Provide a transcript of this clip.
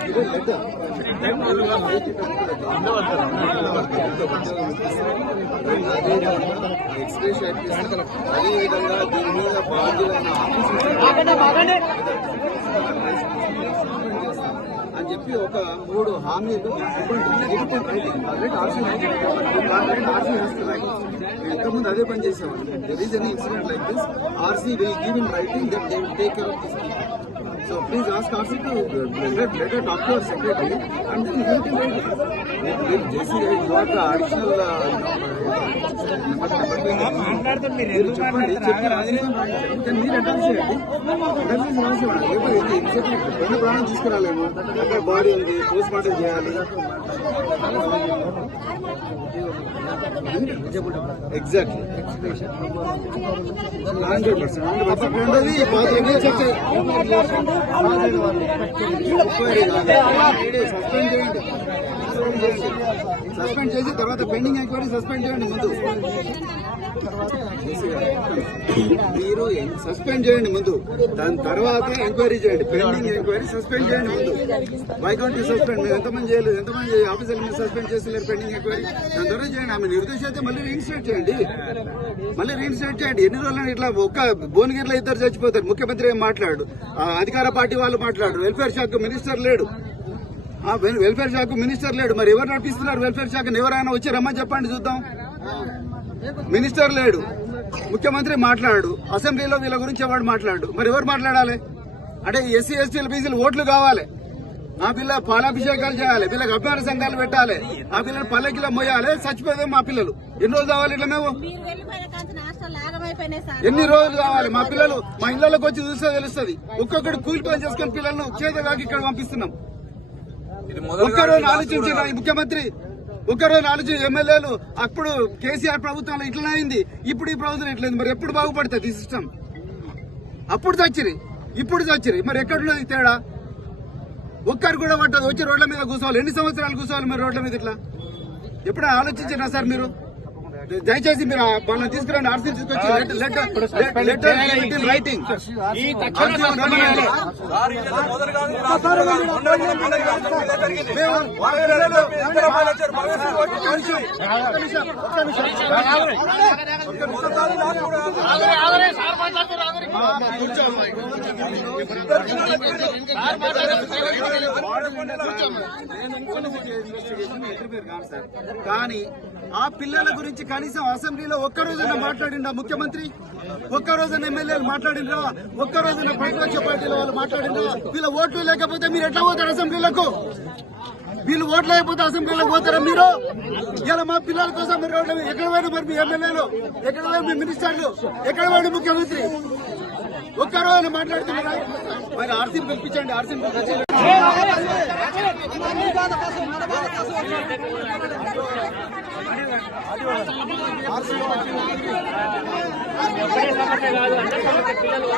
ఇది ఎక్స్ప్రెస్ అదే విధంగా దీని మీద బాధ్యులైన అని చెప్పి ఒక మూడు హామీలు ఇంతకుముందు అదే పని చేసేవాడు there is any incident like this RC will give in writing that they will take care of this so please ask RC to let let talk to our secretary and then you can write JC you are the additional మీరు చెప్పండి చెప్పి మీరు attend చేయండి attend చేసి రాసేవాడు ప్రాణం తీసుకురాలేము అక్కడ body ఉంది పోస్ట్ మార్టం చేయాలి. Exactly hundred percent hundred percent పాత్రకి సస్పెండ్ చేయండి సస్పెండ్ చేసి తర్వాత పెండింగ్ ఎంక్వైరీ సస్పెండ్ చేయండి ముందు. మీరు సస్పెండ్ చేయండి ముందు. దాని తర్వాత ఎంక్వైరీ చేయండి. పెండింగ్ ఎంక్వైరీ సస్పెండ్ చేయండి ముందు. వై సస్పెండ్ మీరు ఎంతమంది చేయలేదు? ఎంతమంది ఆఫీసర్లు మీరు సస్పెండ్ చేస్తలేరు పెండింగ్ ఎంక్వైరీ? దాని తర్వాత చేయండి. ఆమె నిర్దేశం అయితే మళ్ళీ రీఇన్స్టేట్ చేయండి. మళ్ళీ రీఇన్స్టేట్ చేయండి. ఎన్ని రోజులు ఇట్లా ఒక్క భువనగిరిలో ఇద్దరు చచ్చిపోతారు. ముఖ్యమంత్రి ఏం మాట్లాడు? ఆ అధికార పార్టీ వాళ్ళు మాట్లాడు. వెల్ఫేర్ శాఖ మినిస్టర్ లేడు. వెల్ఫేర్ శాఖ మినిస్టర్ లేడు. మరి ఎవరు నడిపిస్తున్నారు వెల్ఫేర్ శాఖను ఎవరైనా వచ్చి రమ్మని చెప్పండి చూద్దాం. మినిస్టర్ లేడు. ముఖ్యమంత్రి మాట్లాడు. అసెంబ్లీలో వీళ్ళ గురించి ఎవరు మాట్లాడు? మరి ఎవరు మాట్లాడాలి? అంటే ఎస్సీ ఎస్టీల బీసీలు ఓట్లు కావాలి. ఆ పిల్ల పాలాభిషేకాలు చేయాలి. వీళ్ళకి అభిమాన సంఘాలు పెట్టాలి. ఆ పిల్లలు పల్లెకిలో మోయాలి చచ్చిపోతే మా పిల్లలు. ఎన్ని రోజులు కావాలి ఇట్లా మేము? ఎన్ని రోజులు కావాలి? మా పిల్లలు మా ఇళ్ళలోకి వచ్చి చూస్తే తెలుస్తుంది. ఒక్కొక్కటి కూలి పని చేసుకుని పిల్లలను చేతగాకి ఇక్కడ పంపిస్తున్నాం. ఒక్కరోజు ఆలోచించిన ముఖ్యమంత్రి. ఒక్కరోజు ఆలోచించి ఎమ్మెల్యేలు అప్పుడు కేసీఆర్ ప్రభుత్వంలో ఇట్లనే అయింది. ఇప్పుడు ఈ ప్రభుత్వం ఇట్లేదు మరి ఎప్పుడు బాగుపడుతుంది ఈ సిస్టమ్ అప్పుడు చచ్చిరి ఇప్పుడు చచ్చిరి మరి ఎక్కడున్నది తేడా? ఒక్కరు కూడా పట్టదు. వచ్చి రోడ్ల మీద కూర్చోవాలి. ఎన్ని సంవత్సరాలు కూర్చోవాలి మీరు రోడ్ల మీద ఇట్లా? ఎప్పుడైనా ఆలోచించినా సార్ మీరు? దయచేసి మీరు వాళ్ళని తీసుకురండి ఆర్సీ తీసుకొచ్చి లెటర్ లెటర్ రైటింగ్ కానీ ఆ పిల్లల గురించి కనీసం అసెంబ్లీలో ఒక్క రోజున మాట్లాడిండా ముఖ్యమంత్రి? ఒక్క రోజున ఎమ్మెల్యేలు మాట్లాడినరా ఒక్క రోజున ప్రతిపక్ష పార్టీల వాళ్ళు మాట్లాడినరా వీళ్ళ ఓట్లు లేకపోతే మీరు ఎట్లా పోతారు అసెంబ్లీలకు? వీళ్ళు ఓట్లు లేకపోతే అసెంబ్లీలోకి పోతారా మీరు? ఇలా మా పిల్లల కోసం మీరు ఎక్కడ పోయినా మరి మీ ఎమ్మెల్యేలు ఎక్కడ పోయినా మీ మినిస్టర్లు ఎక్కడ పోయిన ముఖ్యమంత్రి? ఒక్కరో ఆయన మాట్లాడుతున్నారా మరి ఆర్సీని పిలిపించండి ఆర్సీని పిలిపించండి పిల్లలు